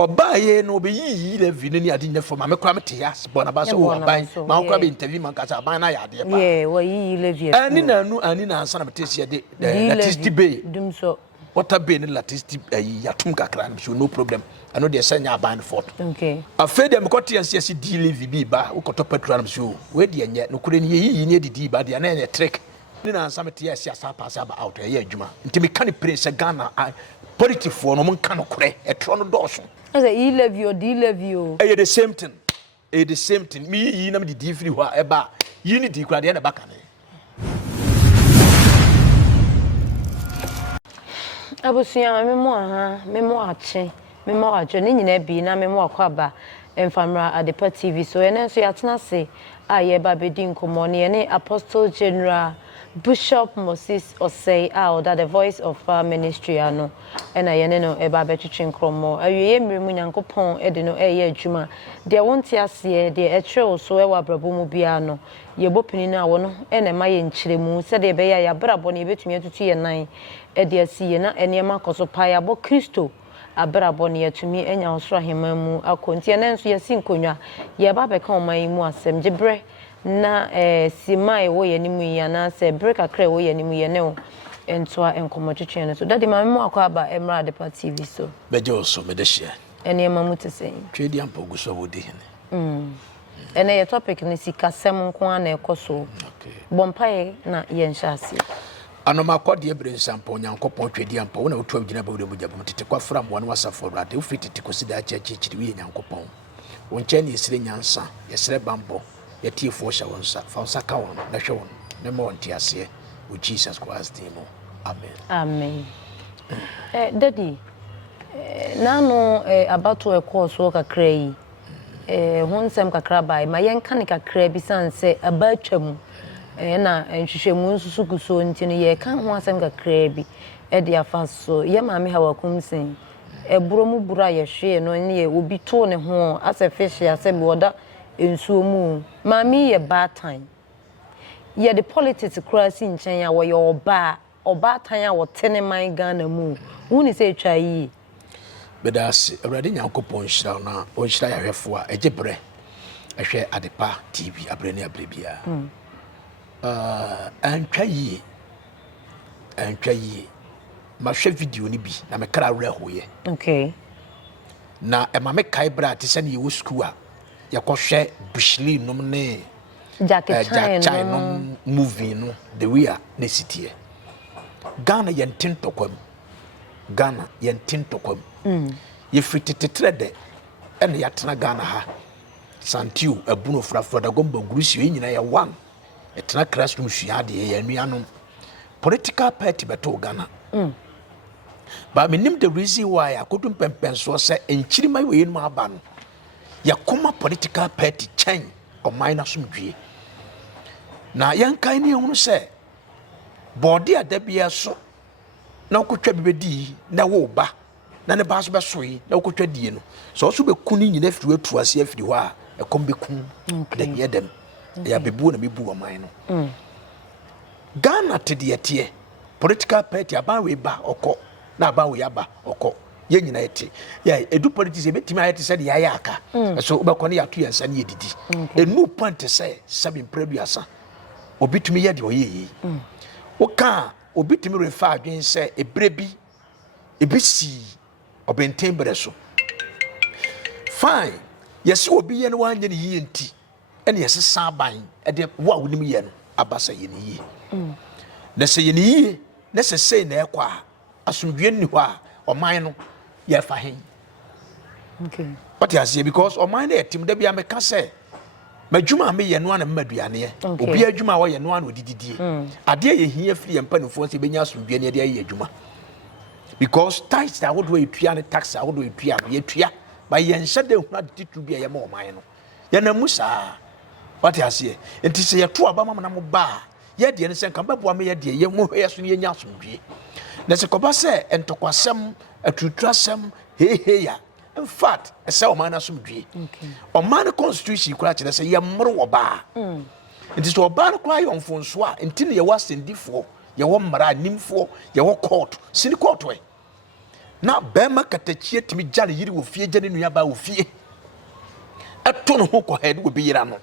Oba ye no be E-Levy ni ade nyefo ma me kra me te yas bona ba so oban ma kra be interview man kasa ban na yade ba yeah we E-Levy ani na ansa na me te se de latesti bay dum so water bay ni latesti yatum kakra no problem I know they send ya ban fort okay afede me kote yanse D-Levy bi ba ukoto petrol am so we de nye no kure ni yi ni didi ba de na ye trick ni na ansa me te yas asa pass aba out ye adwuma nti me kan prince Ghana politics for no mon kan kure e tro no doso. I say E-Levy or D-Levy o. Eh the same thing. The same thing. Me yi na me di free ho eba. Yi ni di kura de na baka ne. Abusuya me mo ache. Me mo ajo ni nyina bi na me mo akwaba Emfamra Adepa TV so ene so yatena se aye ba bedi nkomo ne ne Apostle General Bishop Moses Osei that the voice of our ministry ano ena yene no eba betwetwe nkromo awiye mremu nyankopon ede no eye adwuma de wonte ase de etwe so ewa brabo mu bia no yebopini na wono ena ma ye nkyeremu se de be ya brabo ne betumi atutu ye nan ede asiye na enema koso pa ya bo Kristo abrabo ne yatumi enya osoro hemamu akontie na nso yesi nkonwa ye ba beka oman mu asem gibre na simai wo ye nimu ya na se break akra wo ye nimu ye ne o entoa enkomotwetwe ne so dade ma me akwa aba Emra Adepa TV so beje oso me de hye ene ma muti sen twedi ampa guso wo de hene ene ye topic ni sikasem nko ana ekoso okay bompae na ye nhyase anoma kwade ebre nsampo nyankopon twedi ampa wo na otu agina ba wo de mujabum tete kwafra mo no wasafo rade wo fiti tete kosida akyekiri wi nyankopon wo nche ne yesire nyansa yesire bambo yeti fo sha wonsa fa wonsa ka won na hwe won ne mo nti ase o Jesus Christ name amen amen daddy nano abato e course wo kakra yi honsem kakra bai ma yenka ne kakra bi sanse abatwam na nhwehwemu nsusu kuso nti no ye ka ho asem kakra bi e de afa so ye ma me hawakum sen eburo mu bura ye hwe no ne ye obi to ne ho ase fish ya se bi oda ensuo mu mami ye bad time ye the politics cross in China wo ye oba time a wo tene man Ghana mu woni se twa yi bedas awrade nyankopon hira na o hira ya hwefo a egibre ehwe Adepa TV abrani abrebia antwa yi ma hwe video ni bi na me kra wra hoye okay na e ma me kai bra te se na ye wo school a yakohwe bushli num ne Jack China movie no the way a ne sitie Ghana yentin tokwam ye fititetre de ene yatena Ghana ha santiu abuno frafra da gomba gurusi nyina ye one etena classroom hua de ye anuanom political party beto Ghana ba menim the reason why akodum pempenso se enchirima we enu aba no yakoma political party chen o minus sumdwie na yankan ne hunu se body adabia so na okotwa bibedi na wo ba na ne ba so besoe na okotwa die no so so bekuni nyina firi atu ase afiri ho a ekom bekun da yedem ya bebu na mebu o man no Ghana tedietie political party abawe ba okọ na abawe aba okọ ye nyina yete ya edu politics e betimi ayete se de ya aka so ubekọ ne yato yansa ne yedidi enu point se sabin preduasa obitumi ye de oyeyi oka obitumi refa adwen se ebrebi ebisi obenten breso fine yes obi ye no wanye ne yi enti ene yes saban e de wo a wonim ye no abasa ye ne yi na se ye ne yi na se sei na ekwa asomdwe ni ho a oman no ye fa hen okay but you see because oman na etim da bia meka se madwuma me ye no ana maduane obi adwuma wo ye no ana odididie ade ye hia firi empanifo se benya asomdwe ne de ye adwuma because tax that would we tua ne tax that would we tua ye tua by ye nse de hu ade tu bia ye ma oman no ye na musa what you see enti se ye to aba mama na mo ba ye de ne se nka babo me ye de ye mo hwe so ne ye nya asomdwe na se koba se entokwasem atutrasem ya in fact ese oman na somdwe okay oman constitution kura kire se ye mmro wo ba enti so oba no kura ye onfonso a enti ne ye wasendifo ye wo mmara nimfo ye wo court sini court we na bema katachie timi jale yiri wo fie gye ne nua ba wo fie eto no ho ko head wo bi yira no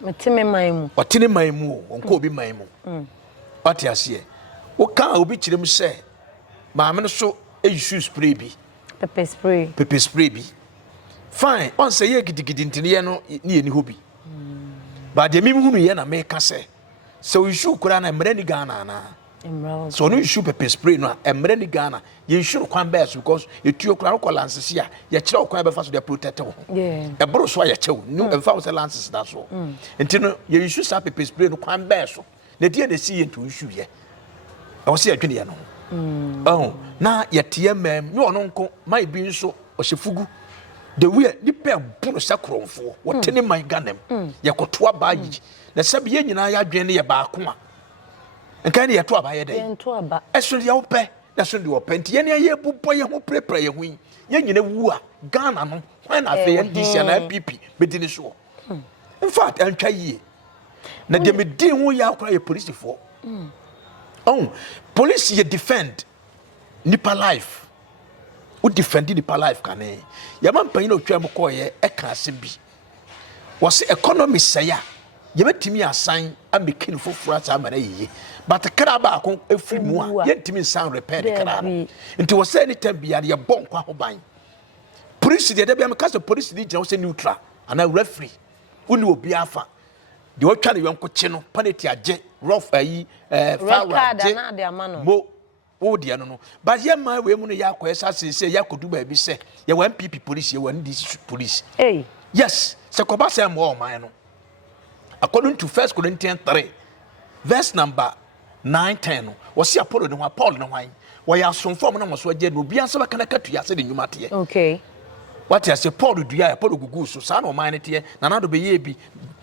metime maimu otine maimu onko obi maimu ati ase wo ka obi kirem se maame no so eyisu spray bi pepper spray bi fine on say ye gidigidi ntine ye no ne eni hobi ba de mimi hunu ye na me ka se so yisu kura na mre ni Ghana na so no issue pepper spray no emre ni Ghana ye issue kwan best because etuo kura no lances ya ye kire kwan be fa so de protect ho e bro so ya chew no em fa so lances da so enti no ye issue sa pepper spray no kwan best so na die na si ye to issue ye e wo se adwene ye no oh na ye tie mem no no nko mai bi nso o hyefugu the way ni pe buru sakronfo wo tene man Ghana ye kotoa ba yi na sabe ye nyina ya adwene ye ba ko a nkan ye to aba ye dey to aba eso ye wo pe na so de wo pe nti ye ne ye bubbo ye ho prepare ye hu ye nyina wu a Ghana no when na fe NDC na PP bedi ni so in fact antwa yi na de me din hu ya akora ye police for oh police ye defend nipa life wo defend nipa life kan e ye man pan na otwa mo ko ye e ka ase bi wo se economy say a ye betimi asan amekin foforo ata amana yiye but kra ba ko efri mu a ye ntimi san repair the kra nti wo say anytime bia ye bon kwa ho ban police de bia me ka so police di je wo say neutral ana referee uni obi afa de wo twa ne yonko che no penalty age rough ayi forward na de amano mo wo de no but ye man we mu no ya kwesa se ya kodu ba bi se ye wan PP police ye wan DC police yes se ko ba se mo o man no according to 1 Corinthians 3 verse number 9-10 was see Apollo no Paul no wan we are some form no so agye no bia se baka na katu ya se de nwuma te okay what you say Paul do ya Apollo gugu so sa no man te na na do be ye bi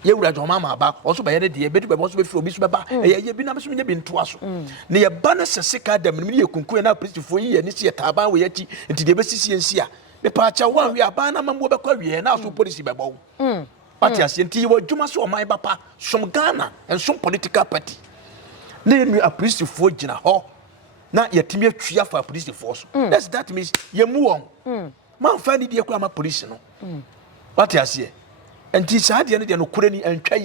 ye wura jo mama ba also be ye de be do be so be fi obi so be ba ye bi na me so nya bi ntoa so na ye ba na se sika da me ye kunku na priestfo yi ye ni se taban we yati nti de be sisi ensi a me pa cha wan wi aba na mambo be kwa wi na so police be bawo what you say nti wo dwuma so o man bapa some Ghana and some political party na ye a priestfo gina ho na ye timi atwa for priestfo so that means ye mu won man fa ni de kwa ma police no what you say enti sa de ne de no kure ni antwa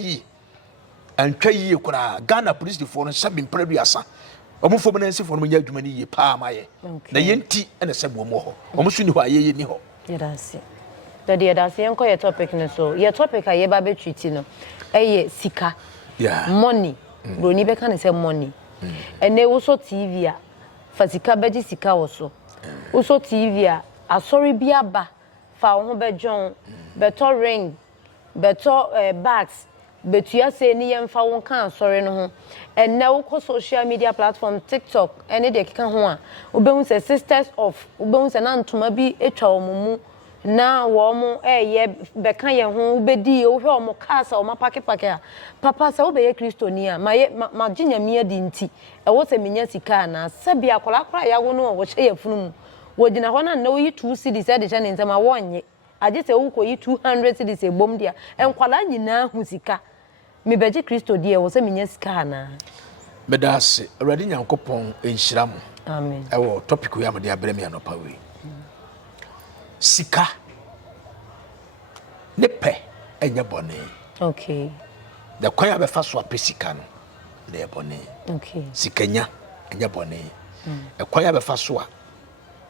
yi kura Ghana police de for no sabi mpra asa omo fo na nsi for no nya adwuma ni ye pa amaye na ye nti ene sabi omo ho omo so ni ho ayeye ni ho yedase dadi yedase enko ye topic no so ye topic a ye ba be treat no eye sika money broni be kan say money ene wo so TV a fa sika beji sika wo so wo so TV a asori bi aba fa wo ho be jon beto ring beto bags betua se ni yemfa won kan asori no ho enne wo ko social media platform TikTok ene de keka ho a obehun se sisters of obehun se na ntoma bi etwa omumu na wo mo ye beka ye ho obedi wo hwe omo kasa omo pake a papa se wo be ye kristoni a ma ginya mi adi nti e wo se minya sika na sabia kola ya wo no wo hye ye funum wo gina ho na wo yi 2 cedis e de hye ne ntama wonye age se wo ko yi 200 cedis e bom dia enkwala nyina hu sika me beje kristo die wo se minya sika na medase awrade nyankopon enhyira mo amen ewo topic we amade abreme anopa we sika ne pe enye bone okay the kwaya be fa so apesika no ne bone okay sikanya enye bone e kwaya be fa so a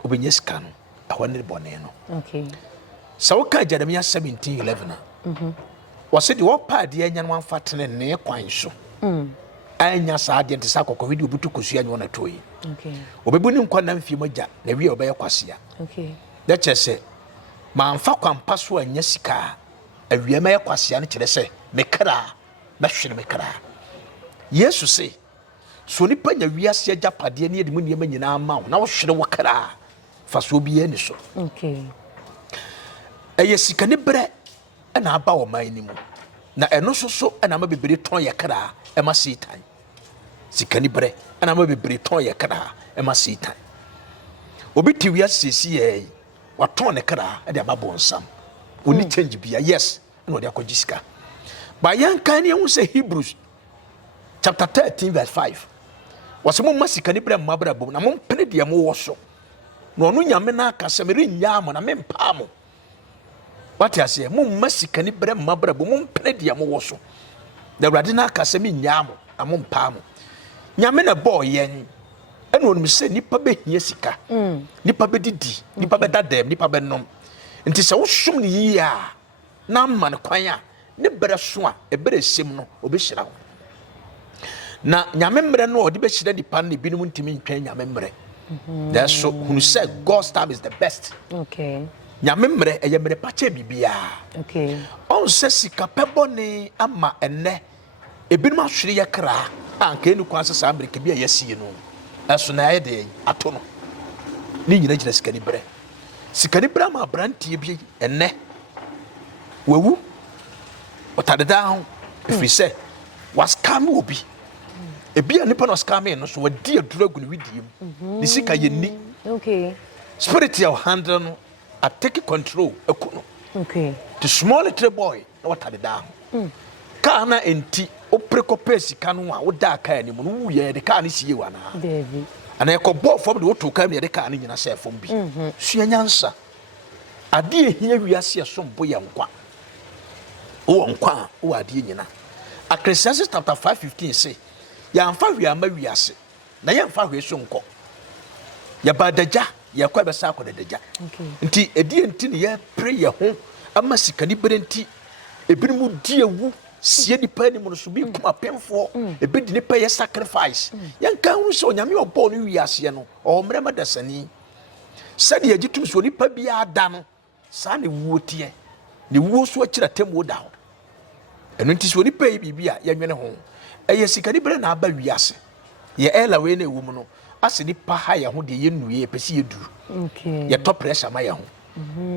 obenye sika no ehwo ne bone no okay so ka Jeremiah 17:11 wase de wopa de anya no amfa tene ne kwan so anya sa de ntisa kokko video butu kosu anya na toyi okay obebu ni nkwa na mfie moja na wi obeye kwasea okay da chese ma amfa kwampa so anya sika awia ma kwasea no kire se mekra na hwene mekra yesu se so ni panya wiase agapade ne de mu niam nyina ma na wo hwene wo kra fa so bi ani so okay eye sika ne bre na aba wo man ni mu na eno so na ma bebere ton ye kra e ma setan sika ne bre na ma bebere ton ye kra e ma setan obi ti wiase sisi ye wa ton ne kra e de ababo nsam oni change bia yes na odi akoji sika ba yan kan ne hu se Hebrews chapter 13 verse 5 wase mo masika ne bre mmabra bom na mo mpene de mo wo so no no nyame na aka se mere nya mo na me mpa mo what you say mo masika ni bre mabra bo mo mpene dia mo wo so da awurade na aka se me nya mo na mo mpa mo nyame na bo yen ene onum se nipa be hia sika nipa be didi nipa be dadem nipa be nom nti se wo som ni yi a na man kwan a ne bere so a e bere sem no obehira wo na nyame mre no odi behira nipa ne binum ntimi ntwan nyame mre that's so who said God's time is the best. Okay. Nyame mre eye mre pache bibia. Okay. On se sika peboni ama enne ebinum ahwere ye kra anka enu kwanse sa America bia yesie no. Eso na ye de ato no. Ni nyina gina sika ni bre. Sika ni bre ma brantie bi enne. Wewu. Otadeda ho if we say was scam obi. Ebia nipa no scam no so wadi aduragu ni widiem. Ni sika ye ni. Okay. Spirit your handle no I take control ekuno. Okay. The small little boy no otadeda ho. Ka na enti opreko pesika no a woda ka ni mu no wuye de ka ni sie wana. David. Ana ekobɔ fam de woto ka mi de ka ni nyina sɛ fam bi. Sua nyansa. Ade ehia wiase esombo ye nkwa. Wo nkwa wo ade nyina. Ecclesiastes chapter 5:15 say ya mfa hwe ama wiase na ya mfa hwe so nkɔ. Ya badaja ya kwa besa akodedaja. Okay. Nti edi enti ne ya pray ye ho ama sikani berenti ebinimu die wu sie nipa ni mu so bi kuma pemfo ebi di nipa ye sacrifice yanka hu so nyame obo no wiase no o mre madasani sade ye gitum so nipa bi ada no sa ne wuo tie ne wuo so akira temu da ho eno nti so nipa yi bibia ye nwene ho eye sikani bere na aba wiase ye ela we na ewu mu no ase nipa ha ye ho de ye nuye pesi ye duru Okay. ye top pressure ma ye ho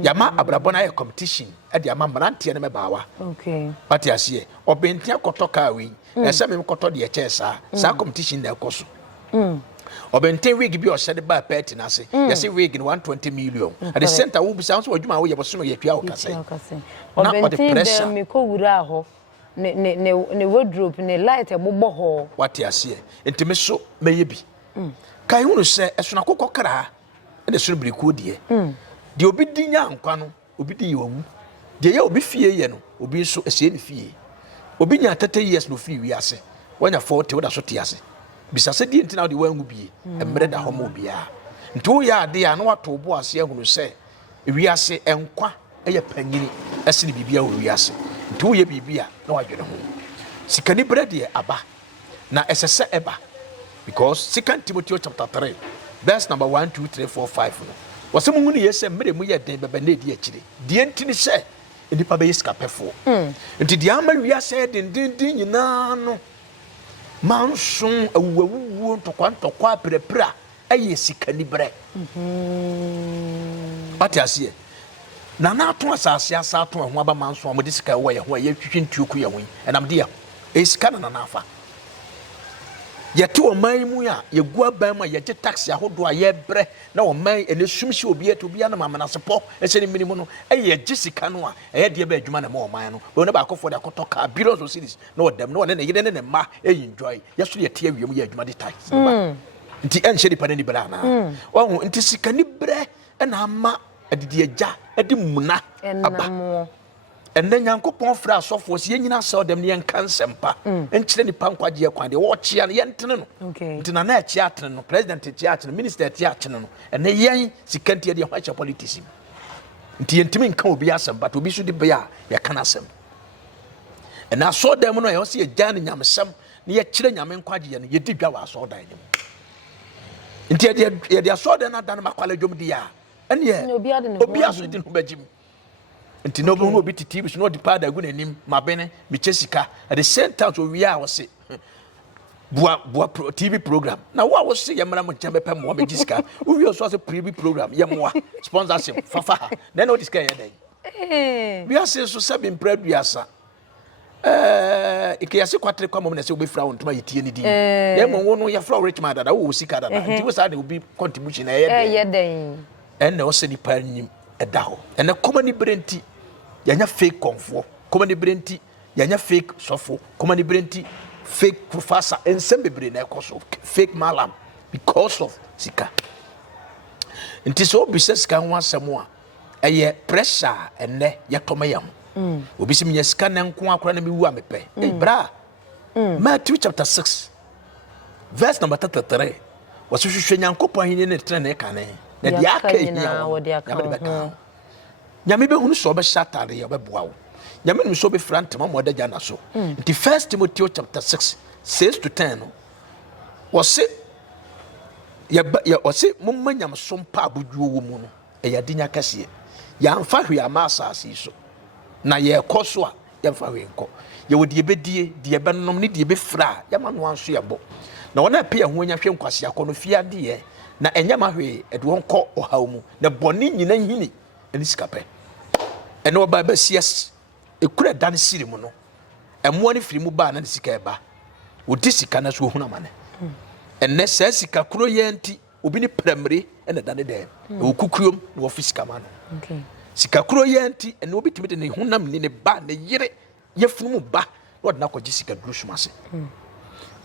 yama abrabona ye competition e de ama mrantie ne mebawa. Okay. What you see obentia kotoka wi e se me koto de che sa competition na ekoso obentin wig bi o se de ba pet na se ye se wig in 120 million at the center wo bi sound so adwuma wo ye boso no ye twia wo kase obentin de me ko wura ho ne wardrobe ne light e bobbo ho what you see ntime so meye bi kai hunu se esuna kokokra e de so briku de de obi di nya nkwa no obi di yowu de ye obi fie ye no obi so ese ni fie obi nya 30 years no fie wi ase wanya 40 woda so te ase bisa se di ntina de wangu bie emre da homo bia nto ya ade ya no wato bo ase ehunu se wi ase enkwa eye panyini ase ni bibia wo wi ase nto ye bibia na wadwene ho sikani brede aba na esese eba because 2 Timothy chapter 3 verse number 1 2 3 4 5 no wasemu nguni yese mre mu ye den bebe na di akire die ntini se nipa be yiska pefo nti dia ma wiase den nyina no manson awuwu ntokwa prepra aye sikani bre atiase na ato asase asa ato ho aba manson amodi sika wo ye ho ye twitwi ntuoku ye ho enam dia e sika na nafa yete o man mu a ye gu aban mu ye je tax ahodo a ye bre na o man ene sumsi obi eto bia na mama na sepo ese ni minimu no ye je sika no a ye de ba adwuma na ma o man no we no ba akofo de akotoka billions of cities na o dem no ne yede ne ma enjoy ye so ye te awiem ye adwuma de tax nti enhye di pane ni bra na wo nti sika ni bre na ama adidi agya adi muna aba enne nyankopon fra asofo se yenyina saw dem ne yankansempa enkyere nipa nkwaje kwande wo chia ne yentene no ntina na chia atene no president chia atene minister chia atene no enne yen sikantie de hwacha politics nti yentimi nka obi asem but obi so de be a ya kana asem enne aso dem no ye se ye gya ne nyamsem ne ye kyere nyame nkwaje ye no ye di dwa wa aso dan ne nti ye de aso dan na dan makwala dwom di ya enne ye obi aso di no bajim nti no bo obi titi so no di pada gu nanim mabene me chesika at the same time so we are was bua TV program na wo se ye mra mo chambe pem mo be jisika we also as a TV program ye mo sponsorship fafa then no disca ye den we are say so sabe impred we asa ikiyase kwatre kwa mo na se obi fra won tuma yitie ni din ye mo wo no ye fra rich man dada wo sika dada nti wo sa de obi contribution ye den en na wo se ni pa nyim eda ho en na komani brenti yanya fake konfo komani brenti yanya fake sofo komani brenti fake professor ensem bebre na ekoso fake malam because of sika nti so obi sɛ sika ho asɛm a ɛyɛ pressure ɛnɛ yɛtɔmɛ yɛ ho obi sɛ menyɛ sika na nko akora na mewu a mepɛ bra Matthew chapter 6 verse number 33 wɔso hwehwɛ Nyankopɔn ahene ne tene ne kane na dia aka hia wo nyame bɛka nyame bɛhunu so ɔbɛhyɛ atare yɛ ɔbɛboa wo nyame nim so ɔbɛfira ntema ma ɔdagya na so nti 1 Timothy chapter 6 6 to 10 no wɔse wɔse momma nyamso mpa abodwuo wɔ mu no ɛyɛ adinya kɛseɛ yɛamfa hwee ama asase yi so na yɛkɔ so a yɛmfa hwee nkɔ yɛwɔ deɛ bɛdie deɛ bɛnom ne deɛ bɛfira a yɛma no anso yɛbɔ na wɔn a pɛ yɛn ho anya hwɛ nkwasi akɔ no fiadeɛ na ɛnyɛ ma hwee ɛde wɔn kɔ ɔhaw mu na bɔne nyina hini ɛne sika pɛ ɛne ɔbaa bɛsiɛ ekura dan siri mu no ɛmoa ne firi mu baa na ne sika ɛba odi sika na so ohuna mane ɛnɛ sɛ sika kuro yɛ nti obi ne pramre ɛna dane dɛ ɛwɔ kukuom na wɔfi sika ma no sika kuro yɛ nti ɛne obi timi de ne honam ne ba ne yere yɛfunu mu ba na ɔde na kɔgye sika duro sumase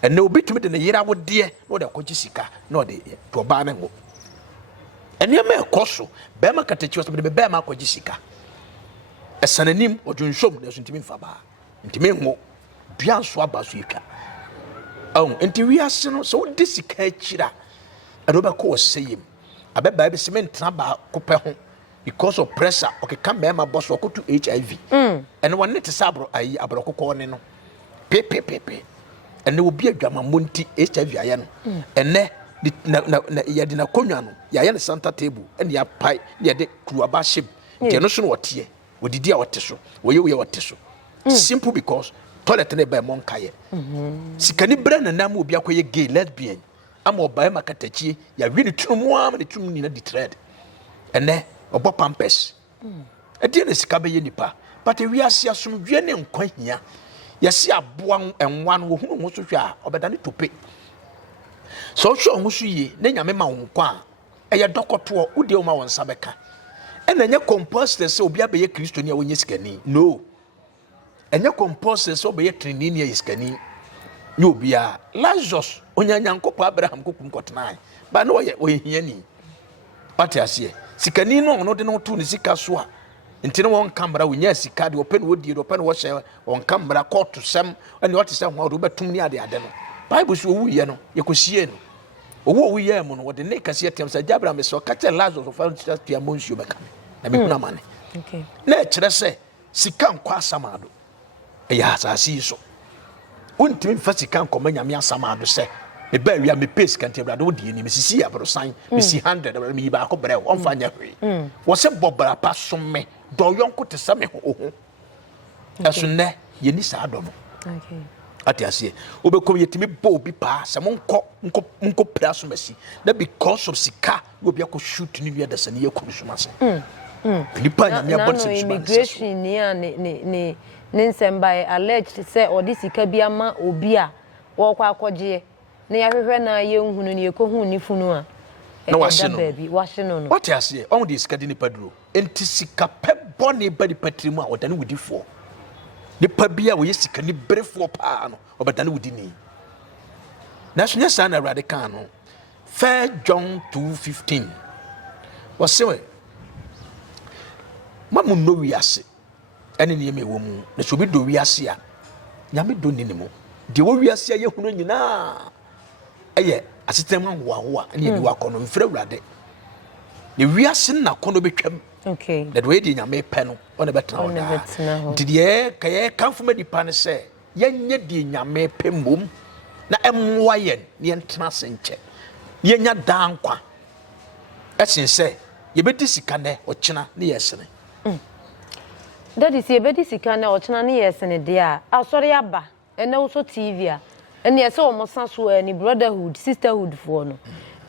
ɛne obi timi de ne yere awodeɛ na ɔde akɔgye sika na ɔde to ɔbaa ne ngo ɛne ma ɛkɔ so bɛma katakyi wɔso de bɛma akɔgye sika ɛsananim ɔdwonhwom na so ntimi mfa baa ntimi ngo dua nso aba so yɛtwa nti wiase no so wode sika akyira ɛno bɛkɔ ɔsɛyem abɛbaa bi sɛ mentena baa kopɛ ho because of pressure ɔkeka mɛma bɔ so ɔkɔto HIV ɛne wɔne te sɛ aborɔkokɔ ne no pepepepe ɛne obi adwamammɔ nti HIV ayɛ no ɛnɛ na yɛde na konwa no yɛayɛ ne center table ɛne yɛapae ne yɛde kuruaba hyɛm nti ɛno so no wɔteɛ wɔdidi a wɔte so wɔyɛ wɔte so simple because toilet ne ba mo nkaye sikani bra na nam obi akoye gay lesbian ama obae makatachie ya wi ne tumu am ne tumu ni na di thread ene obo pampers edi na sika be ye nipa but wi ase asom wi ne nkwa hia ya se aboa enwa no wo hunu ho so hwa obeda ne tope so hwo ho so yi ne nyame ma wo nkwa a eye dokoto wo de o ma won sa beka ena nya composter se obi abaye kristoni a wonye sikani no enye compulsory so be training ne iskani ni obia Lazarus onyanyankopɔ Abraham kokum kɔtenai ba na wɔyɛ hiani pati ase sikani no de no to ne sika so a nti ne wɔn kamera wonya sika de open wodie de open wo hyɛ wɔn kamera court sem ɛne wɔte sɛ ho do betum ne ade no bible so wuye no yɛkɔsie no owo wuye mu no wɔde ne kase tem sɛ Abraham sɛ ɔka Lazarus ofa tia monsuo bɛka na me kuna mane okay na kyerɛ sɛ sika nkɔ asamado ya asasi so untimi mfa sika nkɔma nyame asama ado sɛ me ba wi a me pace kan te brado die ni me sisi abrosan me si 100 me ba akɔ brɛ ɔmfa nya hwe wo se bɔbra pa somme do yonko te sɛ me ho ɛso nɛ ye ni saa do no okay ati ase obɛkom yetimi bɔ obi pa sɛ monkɔ pra so masi na because of sika obi akɔ shoot ni wi adasa ne yakuru so mase nipa nyame abɔ se immigration ni a ne Ninsemba alleged say odi sika bi ama obi a wo kwa akɔgye na yahwehwɛ na ye nhunu ne yekohu ni funu a na wahye no no what you say on the sika di ni paduro enti sika pɛ bɔne ba di patrimu a odane wudifo nipa bia wo yesika ni brefo pa no obadane wudini na so nya sana radical no 1 John 2:15 wɔse mamu no wiase ɛne ne yeme wɔ mu na so bi do wiase a nyame do ni ne mu de wo wiase a yehunu nyina ɛyɛ asetem ahoaho a ne bi wakɔ no mfrɛ wurade ne wiase na kɔ no betwam okay that way di nyame pɛ no ɔne bɛtena hɔ daa nti deɛ kayɛ kamfoma dipa ne sɛ yɛnyɛ di nyame pɛ mmom na ɛmmoa yɛn ne yɛntena se nkyɛ ne yɛnya daa nkwa ɛsen sɛ yɛbɛdi sika nɛ ɔkyena ne yɛsene Daddy see ebedi sika na ochena ne yesene de a asori aba ene wo so TV a ene yese o mo saso ani brotherhood sisterhood fo no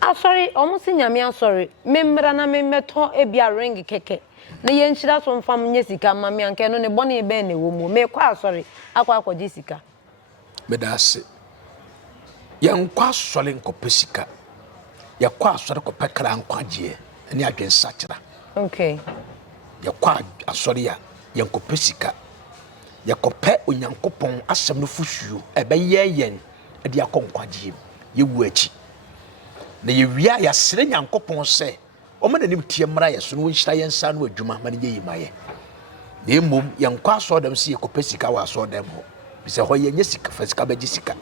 asori o mo si nyame asori memra na memeto ebia ring keke na ye nhyira so mfam nye sika ma me anke no ne bone be na wo mu me kwa asori akwa sika medase ye nkwa asori nkopɛ sika ye kwa asori kopɛ kra nkwaje ene adwen sakira okay ye kwa asori a yankopɛ sika yakopɛ onyankopɔn asɛm no fusuo ɛbɛyɛ yɛn ɛde akɔ nkwagye ye wu achi na ye wia ya sere nyankopɔn sɛ o man nim tie mra ye so no nhyira ye nsa no adwuma man ye yimaye na emom ye nkwa so dem se ye kopesika wa so dem ho bi se ho ye nye sika fasika ba sika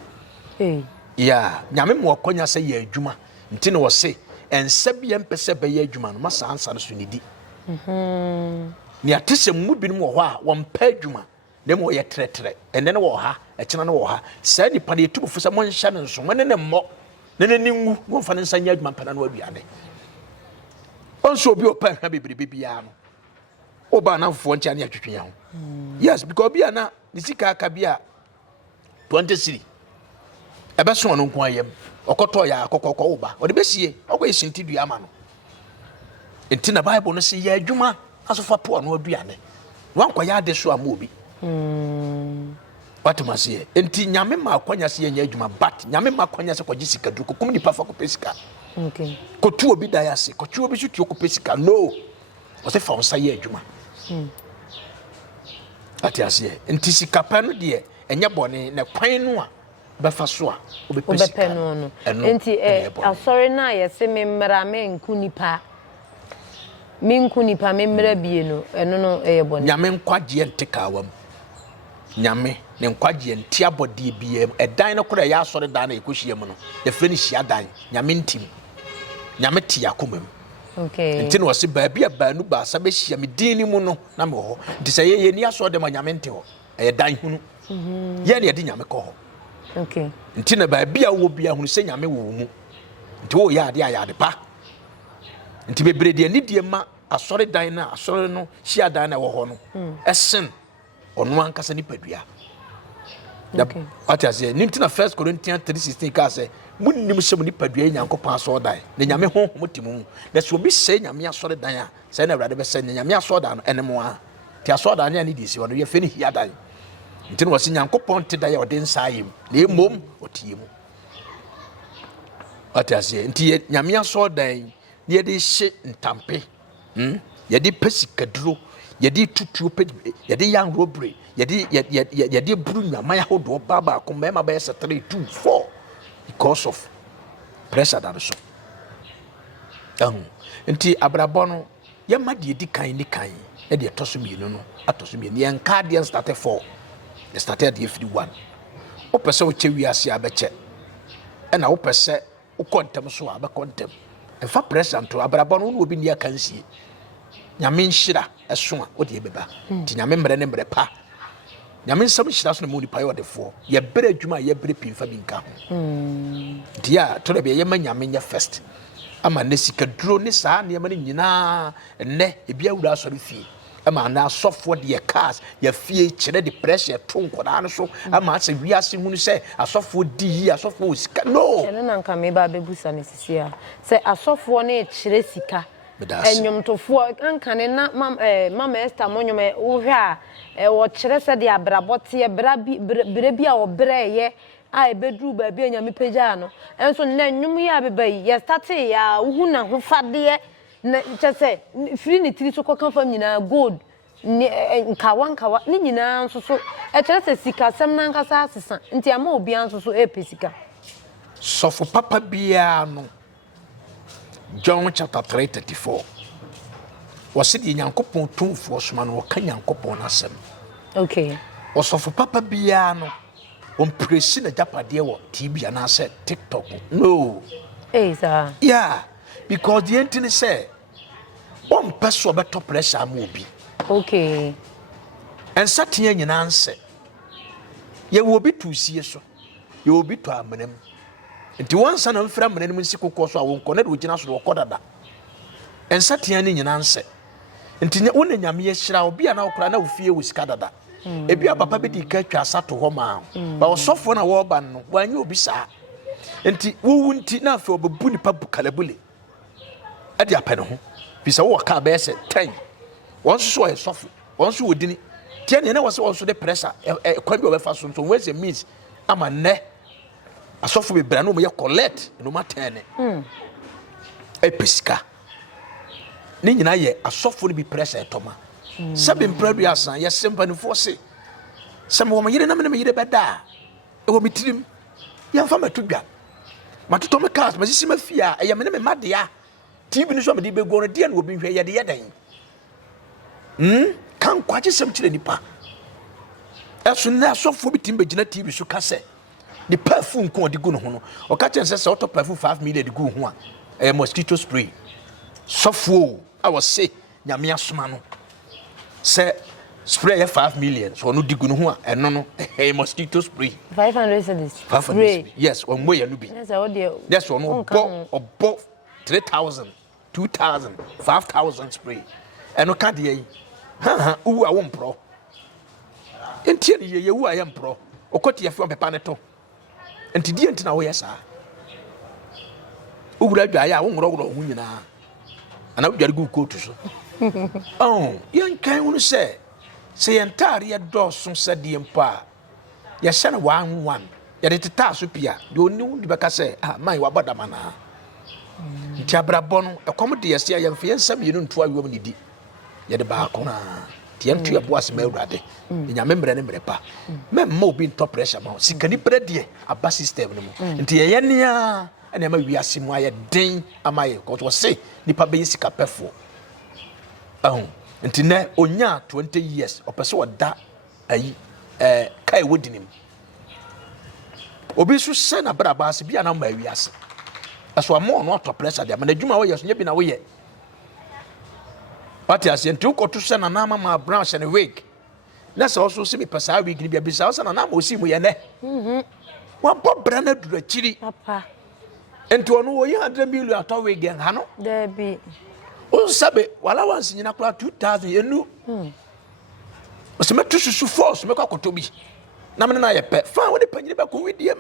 ya nyame mo konya se ye adwuma nti ne wo se ensa bi ye mpese ba ye adwuma no masa ansa no so nidi ni atese mu bi no ho a wo mpa adwuma dem wo ye tretre ene ne wo ha ekena ne wo ha sa nipa ne tubufu se mo nhya ne nso ne mmo ne ningu wo fa ne nsanya adwuma pana no aduane onso obi opa hwa bebrebe bia no oba na fo ntia ne atwetwe ho yes because bia na ni sika aka bia 23 ebe so no nko ayem okoto ya akokoko oba ode besie okoye sinti dua ama no enti na bible no se ya adwuma asofa po no aduane wankwa ya de so ama obi watumase enti nyame ma akwanya se ya adwuma but nyame ma akwanya se kwaji sika du kokum ni pafa ko pesika okay kotu obi da ya se kotu obi sutu ko pesika no o se fa on sa ya adwuma ati ase enti sika pa no de enye bone na kwan no a befa so a obi pesika no enti asori na ye se me mmra me nku nipa me mmra bie no eno no eye bone nyame nkwaje ntekawam nyame ne nkwaje ntiabode biem edan no kora ya asori dan na ekohie mu no ye fre ni hia dan nyame ntim nyame ti yakomam okay nti no wose baabi a baanu ba sa be hia me din ni mu no na me ho nti se ye ni asori de ma nyame nte ho eye dan hunu ye ne ye di nyame ko ho okay nti na baabi a wo bia hunu se nyame wo mu nti wo ya ade ayade pa nti bebrede ni die ma asori dan na asori no hia dan na wo ho no esen onu ankasa ni padua okay atiase ninti na 1 Corinthians 3:16 ka se munnim se ni padua nyankopon asori dan na nyame ho motimu na se obi se nyame asori dan a se na awrade be se nyame asori dan no enemo a ti asori dan ya ni di se wono ye fe ni hia dan nti no wose nyankopon te da ya ode nsayem na emom otiemu atiase nti nyame asori dan ye de hye ntampe ye de pesikaduro ye de tutuo pe ye de yan robbery ye de buru nyamaya hodo baba ko mema ba 3 2 4 because of pressure that so nti abrabọ no ye ma de di kan ni kan e de toso mienu no atoso mienu ye nka de started 4 they started the 51 o pese o che wiase abeche e na o pese o kontem so abekontem e fa pressure nto abrabọ no obi ni akansie nyame nhyira eso a o de beba nti nyame mbre ne mbre pa nyame nsam nhyira so na mu nipa ye odefo ye bere adwuma ye bere pimfa bi nka ho dia to be ye ma nyame nya first ama ne sika duro ne saa ne ma ne nyina ne ebia wura asori fie ama na asofo de cars ya fie kire de pressure to nkoda no so ama ase wiase hunu se asofo di yi asofo sika no ene na nka me ba bebusa ne sisia se asofo ne kire sika enyomtofo ankane na mama Esther monyome wo hwe a wo kire se de abrabote bra bi a obre ye a ebedru ba bi anyame pagya no enso na nwum ya bebai ya start ya hu na ho fade na chese free ni tiri so kokan fam nyina gold nkawa ni nyina nso so chese sika sem na nkasa asesa nti ama obi anso so epesika sofo papa bia no John chapter 3:34 wase di nyankopon tumfo soma no ka nyankopon asem okay osofo papa bia no on presi na japade wo TV na say TikTok no sir yeah because the entity say one person better pressure am obi okay and satia nyina nse ye wo bi tu sie so ye wo bi to amenem nti wansa na mfra amenem nsi kokko so a won kone de ogina so wo dada and satia ni nyina nse nti wona nyame ye hyira obi na okra na ofie wo sika dada ebi papa be di ka twa sato ho ma ba osofo na wo ba no wanye obi saa nti wo nti na afi obebu nipa bukalabule ade apene ho bisa wo ka ba ese 10 won so e sofo won so wodini tie ne na wo se won so de pressure kwa bi obefa so so we se means ama ne asofo be bra no mo ye collect no matter ne episka ni nyina ye asofo no bi pressure etoma sabe mpradu asan ye sempani force sam wo yire na me yire beda e wo mitirim ye mfa matodwa matoto me cars masisi mafia e ye me madea TV ni so me di be go no de na obi hwe ye de yedan kan kwaje sem kire nipa eso na asofo bi timbe gina TV so ka se the perfume ko de go no ho no o ka chen se auto perfume 5 million de go ho a mosquito spray sofo I was say nyame asoma no se spray 5 million so no digu no ho a eno no mosquito spray 500 cedis 500 yes on moya no bi yes on obo 3000 2000 5000 spray eno ka de yi uwu a won pro entie ne ye wu a ye mpro okoti ye fi on pepa ne to enti die enti na wo yesa ugura dwa ya wo ngoro hu nyina ana udware gu kotu so yen kan hu se yentare ye doso se die mpa ye hye na 1 ye de teta so pia de oni hu de beka se man wa bodama na nti abrabọ no ekom de ye se ye mfe nsam ye no nto awo ni di ye de ba ko na ti entu ye boase ma urade nyame mbre ne mbre pa memma obi ntọ pressure ma sikani brede aba system no mu nti ye nea ene ma wiase mu aye den amaye ko to se nipa be sika pefo nti na onya 20 years opese oda ayi kai wodinim obi su se na bra baase bia na ma wiase aso amo no to pressure dia ma na dwuma wo ye so nya bi na wo ye pati ase nti ukoto se na nama ma brown se ne wig na se also se me pesa wig ni bia bi sa na nama osi mu ye ne wa bobra na dura chiri papa enti ono wo 100 million ato wig en ha no there be o sabe wala wansi nyina kura 2000 enu o se metu susu force me kwakoto bi na me na ye pe fa wo de panyine be ko widiem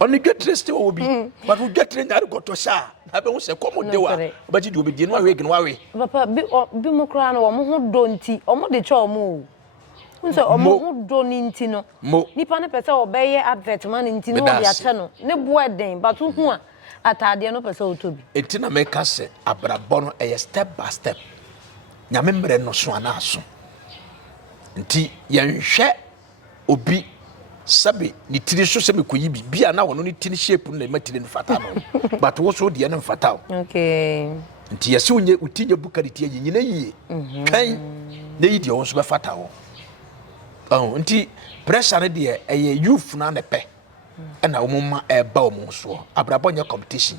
oni gwetreste wo bi but wo gwetre nyare goto sha na be wo se komo de wa ba ji de obi die no wig no wa we papa bi mo kra na wo mo ho do nti o mo de cha o mo nse o mo ho do ni nti no nipa ne pese o be ye advert man nti no o de ache no ne bo eden but hu a atade no pese o tobi enti na me ka se abrabọ no e step by step nyame mre no so ana so nti yenhwe obi sabe ni tiri so se me koyi bia na wono ni tiri shape no ma tiri no fata no but wo so de no fata okay nti yesi unye utinye bukari tie nyina yie kan na yi de wo so be fata wo nti pressure ne de eye youth na ne pe na wo ma ba wo mo so abrabọ nya competition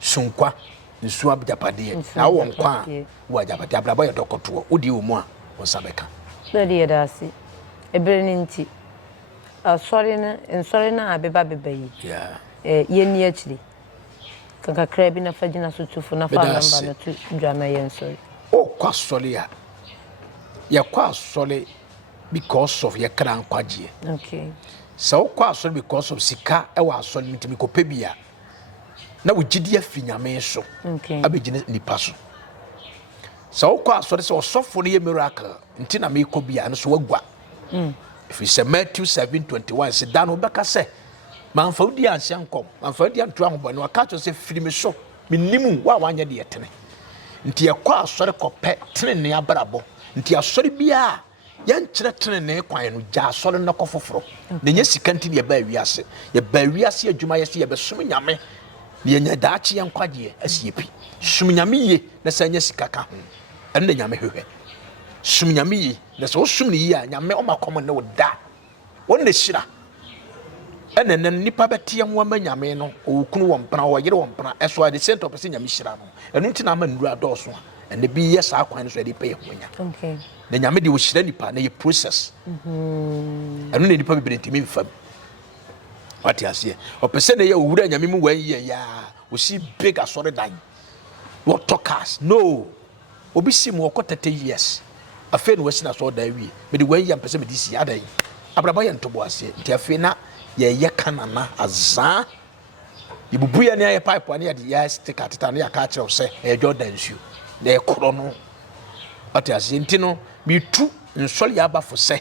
sunkwa nsu abjapade na wo nkwa wo ajapade abrabọ ye dokoto wo di wo mu a wo sabeka na de yedasi ebre ni nti sorry na abeba beba yi ye ni akiri kanka krabi na fagina so tufu na fa namba na tu dwana ye sorry o kwa sorry ya ya kwa sorry because of your kran kwaje okay so kwa sorry because of sika e wa sorry ntimi ko pebia na wo gidi afinyame so okay abegine nipa so kwa sorry so sofo ne ye miracle nti na me ko bia no so wagwa if we say Matthew 7:21 say dan obeka say manfa udi ansiankom manfa udi antu ahobɔ no aka to say firi me so minimu wa wanya de yetene nti yakɔ asɔre kɔpɛ tene ne abrabɔ nti asɔre bia yankyerɛ tene ne kwan no gya asɔre no kɔfoforo ne nya sika nti ye ba wiase adwuma yɛ se ye besom nyame ne nya daachi yankwaje asiepi som nyame ye na sa nya sika ka ho ɛne nyame hwehwɛ som nyame ye na so som ne ye a nyame o makom ne woda won ne hyira ene ne nipa betie ho ma nyame no okunu wo mpana wo yere wo mpana eso ade center of nyame hyira no enu nti na ma ndura dɔɔso a ene bi ye saa kwan so ade pɛ honya okay na nyame de wo hyira nipa na ye process enu ne nipa bibire ntimi mfam wati ase opese ne ye owura nyame mu wan ye ya wo si big asɔre dan wo talkers no obi si mu okɔ 30 years afi no wasi na so da wie me de wan ye mpese me di si adan abraba ye ntobo ase nti afi na ye kanana azan ibubu ya ne aye pipe ne de ya stick ateta ne ya ka kire se e Jordan su na e koro no ati ase nti no mi tu nsɔle ya bafo se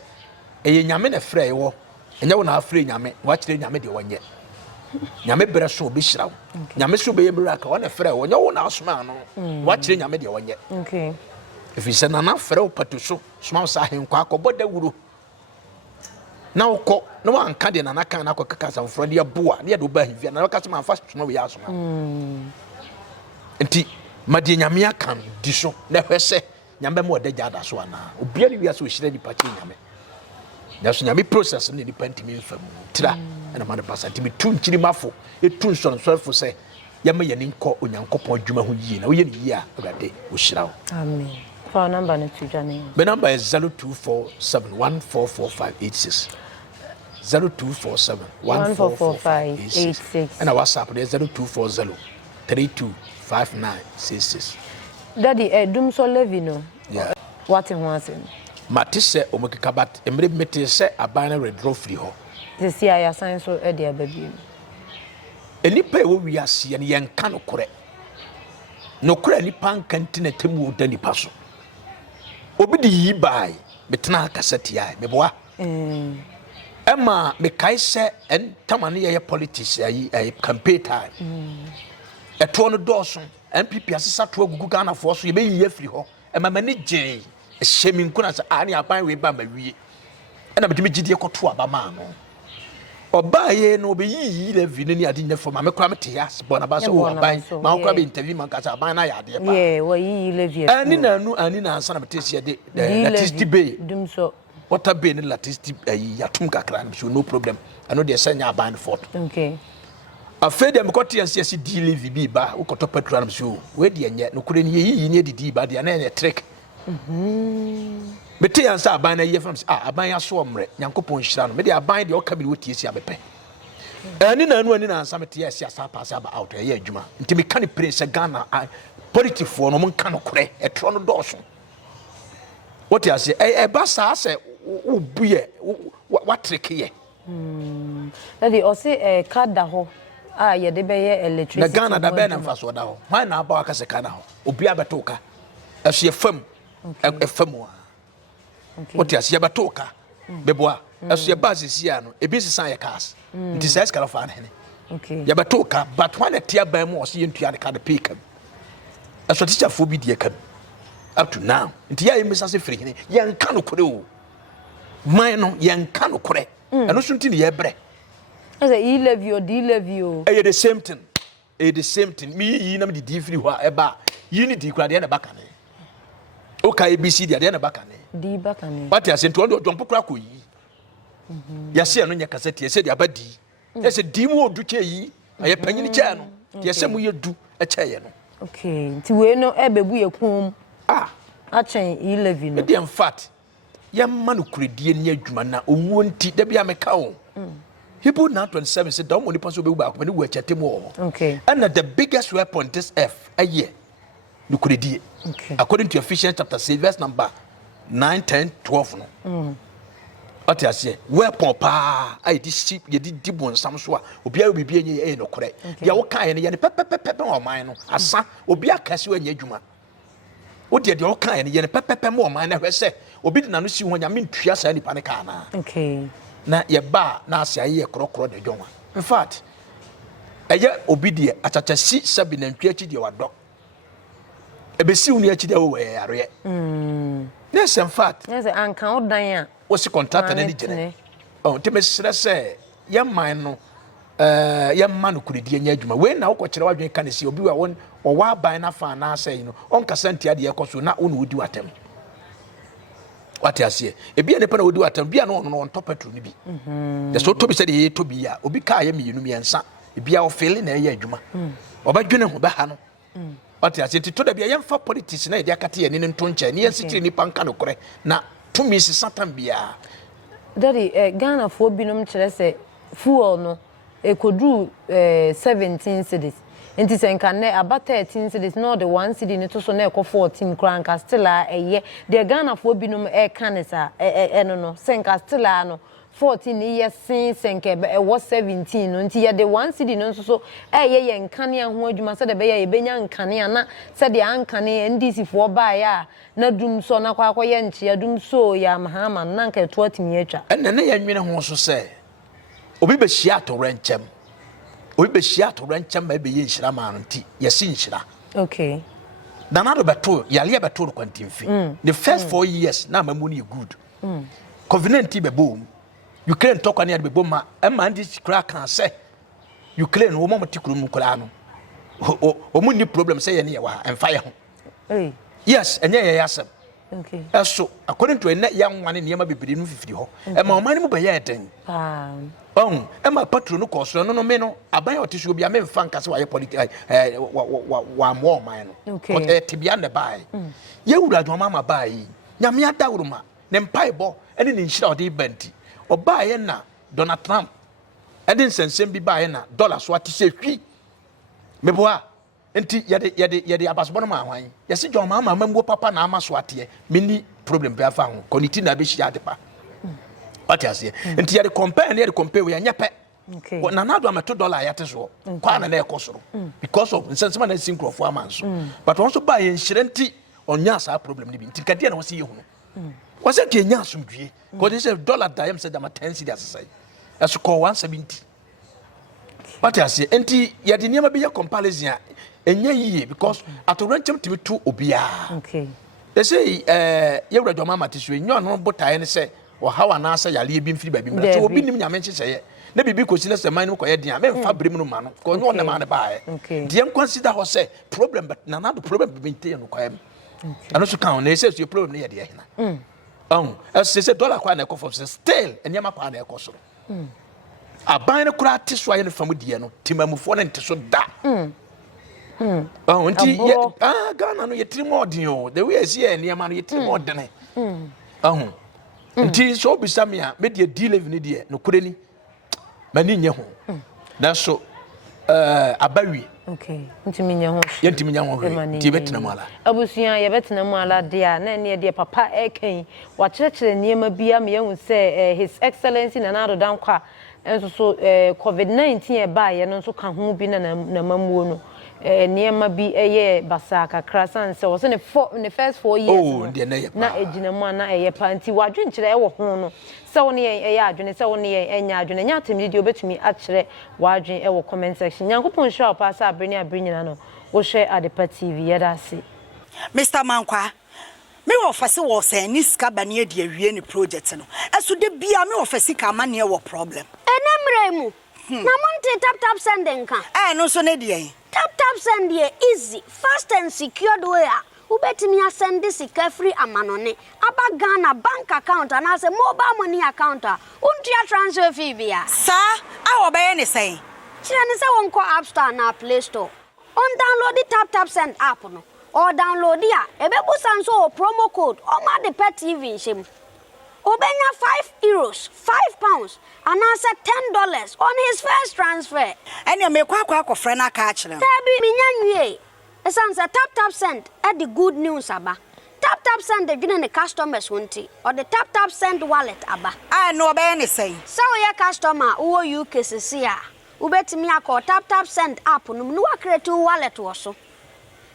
e nyame na frɛ ye wo enye wo na afrɛ nyame wa kire nyame de wonye nyame brɛ so obi hyirawo nyame so be ye miracle wo na frɛ wo nye wo na asoma no wa kire nyame de wonye okay if you say na na frɛ wo patuso soma sa henkwa akɔbɔ da wuro na ukọ na wanka de na naka na akọkaka sa mfrọ de aboa na de oba hivia na waka se manfa sono we asoma nti madi nyame kan di so na hwese nyame mo de jada so ana obia ni wiase o hire ni pache nyame na so nyame process ni ni pantimi mfam tira na ma de pasante mi tu nkiri mafo etu nsonsorfo se yama yeni nko onyankopon adwuma ho yie na wo ye ni yie a awurade o hira wo amen phone number na tujane my number is 0247144586 0247144586 and our WhatsApp is 0240325966. Daddy, dum so Levy no. Yeah. What in once? Matisse omukikabat emre mete se abana redro free ho. This year ya sign so e dia baby. Enipa e wo wiase ne yenka no kore. No kore nipa nkantine temu oda nipa so. Obi di yi bai betena kaseti ai meboa. Emma me kai se en tamane ye politics ai campaign time. Eto no doso MPP asesa to agugu Ghana for so ye be yi afiri ho. Emma mani je ehemi nkuna se ani aban we ba mawie. Ena betimi gidie koto abama no. Oba ye no be yi E-Levy ni ade nyefo ma me kra mete ya se bona ba so aban ma kra be interview man ka se aban na ya de ba. Yeah, we yi E-Levy. Ani na nu ani na ansa na mete se de latest bay. Dum so Water bay ni latest yatum kakra no problem. I know they send ya ban fort. okay. Afede am kwoti anse ase D-Levy bi ba ukoto petrol am so we de enye no kure ni yi ni didi ba de na enye trick. Mete ansa aban na ye fam aban ya so omre nyankopon hira no me de aban de o ka bi wotie si abepe. Ani na anu ani na ansa mete ase asa pass aba out ye adwuma. Nti me kan prince Ghana politics for no mon kan kure etro no dɔso. What you say e ba sa se wo buye what trick ye. Daddy o say card da ho ye de be ye electricity. Na Ghana da be na mfa so da ho. Why na ba aka se kana ho. Obi abetoka. Aso ye fam. E fam wa. Okay. What you say abetoka. Beboa. Aso ye ba sisia no. Ebi sisan ye cars. Nti say skala fa na hene. Okay. Ya betoka but when the tia ba mu o se ye ntua de ka de pay kam. Aso teacher fo bi de kam. Up to now nti ya yemi sase free hene yanka no kore o man no yanka no kore eno so nti ne ye bre as E-Levy or D-Levy o the same thing the same thing me yi na me di free ho e ba yi ni di kura de na baka ne o ka ABC de na baka ne di baka ne what ya say to ndo jompo kura ko yi ya se no nya kasete se de abadi ya se di mu odu che yi aye panyini che no ya se mu ye du e che ye no okay nti we no e bebu ye kum achen E-Levy no in fact ya manu kredie ni adwuma na owo nti da bia meka wo Hebrew 9:27 said don't only person be back when we chatem wo okay and the biggest weapon this F a year no kredie okay according to Ephesians chapter 6 verse number 9 10 12 no what you say weapon pa ai di ship ye di bon sam so a obi a bibia nye no kore ya wo kan ye ne pepepepe o man no asa obi akase wa nya adwuma odi de o kan ye ne pepepe mo man na hwese obi de nanu si ho nya mentua sa nipa ne ka na okay na ye ba na asia ye krokro de dwonwa in fact eye obi de achacha si sabi na ntwa chi de wado ebesi uni achi de wo yare yes in fact yes anka odan a wo si contractor na ni gene oh te mesere se ye man no ye man no kuredi anya adwuma we na wo kire wadwen ka ne si obi wa won wa ban na fa na say no on kasantia de yekoso na wonu odi watem wati ase ebi ne pa na odi watem bia no on top petrol ni bi de so to bi se de to bi ya obi ka ye miyenu miensa ebi a ofele na ye adwuma obadwene ho ba ha no wati ase ti to da bia ye mfa politics na ye de akate ye ne nto nche ne ye sitiri ni panka no kore na tumi si satan bia Daddy Ghana for binom kire se fuel no ekodu 17 cedis enti senka ne about 13 cedis no the 1 cedi ne to so na ekọ 14 kranka still a eye the Ghana for binom kanisa no no senka still a no 14 years senka e was 17 no enti ye the 1 cedi no so ye nkane ho adwuma se de be ye benya nkane na se de ankane ndisi fo ba ya na dum so na kwa ye nche dum so ya mahama na nka to atimi atwa enne ye nwene ho so se obi be hia to renchem obi be hia to renchem ba be ye nhira ma no nti ye si nhira okay danado beto yale beto no kwantimfi the first 4 years na mamu ni good covenant be bom Ukraine talk ani be bom ma e ma ndi kra kan se Ukraine wo mo tikuru mu kra no omu ni problem say ye ne wa and fire Hey. yes enye ye yasem Okay. So according to ene yan wane ne ma bibiri no fifiri ho e ma omani mu ba ye eden e ma patro no koso no me no aban o tishu bia me mfa nkase wa ye political wa mo man no okay tibia ne bai ye wura dwoma ma bai nyame adawruma ne mpaebo ene ne nhira ode banti oba ye na Donald Trump ede nsensem bi bai na dollar so atise hwi meboa enti yede abasbono ma hwan yesi dwoma ma mamwo papa na ama so ate mini problem be afa ho koniti na be hia adepa what you say enti yede compare we anyepe okay na na do ameto dollar yate so kwa na ekosoro because of nsensema na synchro amanso but also buy insurance onya sa problem ni bi enti kade na wose ye hunu wose ke nya asomdwie because they say dollar dime said am 10 cedi asai eso call 170 what you say enti yede niam be ye comparison enye yiye because atoranchem timi to obia okay they say ye wura dwoma matisu enyo no botae ne say o hawa na asa yale bi mfiri ba bi mra so obi nim nyame nkyeseye na bibi ko sine se man no koye dia me mfa brem no ma no ko nyo na ma ne baae dia consider ho say problem but na na do problem bi nte no koye ano so kan na say so problem ne ye dia hina as say dollar kwa na ekofo still enyama kwa na ekoso aban ne kura ate so aye ne famu die no timamufo ne nte so da nti Ghana no yetiri modern o the way see enyama no yetiri modern nti so bisame a me de D-Levy ne de no kure ni mani nye ho na so abawi okay ntimi nye ho yentimi nya ho ti betina mala abusuan ye betina mala de a na ne de papa eken wa kyerɛkyerɛ niema bia me hu sɛ his excellency na na do dan kwa enso so covid-19 e ba ye no nso ka ho bi na mamuo no niema bi eye basa kakra san se wo se ne first 4 years na ejina mu na eye panti wadwenkyerɛ e wo ho no se wo ne eye adwene se wo ne enya adwene nya atemdi de obetumi akyerɛ wadwen e wo comment section nyankopon hwa pa sa abreni nyina no wo hwɛ Adepa TV yeda se Mr. Mankwa me wo fase wo se ni sika bane de awie ni project no eso de bia me wo fase ka ma ne wo problem enemre mu na monte tap sending ka no so ne de tap send ye easy fast and secured way ubetimi asend sika free amanone aba Ghana bank account and as a mobile money account untia transfer fee bia sa a wo be ne say kire ne se won ko App Store na Play Store on download the tap send app no or download ya ebebu sanso promo code Adepa TV shim obenya €5 £5 and answer $10 on his first transfer ene me kwa akofre na ka akire tabi minyanwie esansa tap send at the good news aba tap send the dwene ne customers wonti or the tap send wallet aba no obey ne say so your customer wo UK sisi a ubetimi akọ tap send app no no create wallet wo so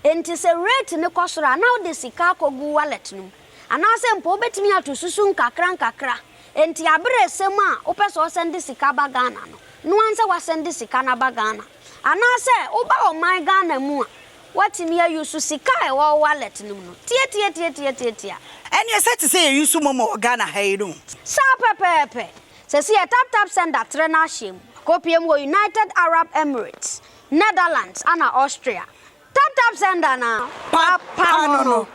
enti se rate ne kosora now the sika kogu wallet no anase mpo betimi atosusu nkakra enti abre sem a opeso send sika ba Ghana no anse wa send sika na ba Ghana anase oba o my Ghana mu a watimi ayusu sika e wo wallet no tie eni set say yusu momo Ghana hayiru sa pepepe se si tap send atre na hiem kopiem wo United Arab Emirates Netherlands and Austria tap send na papa no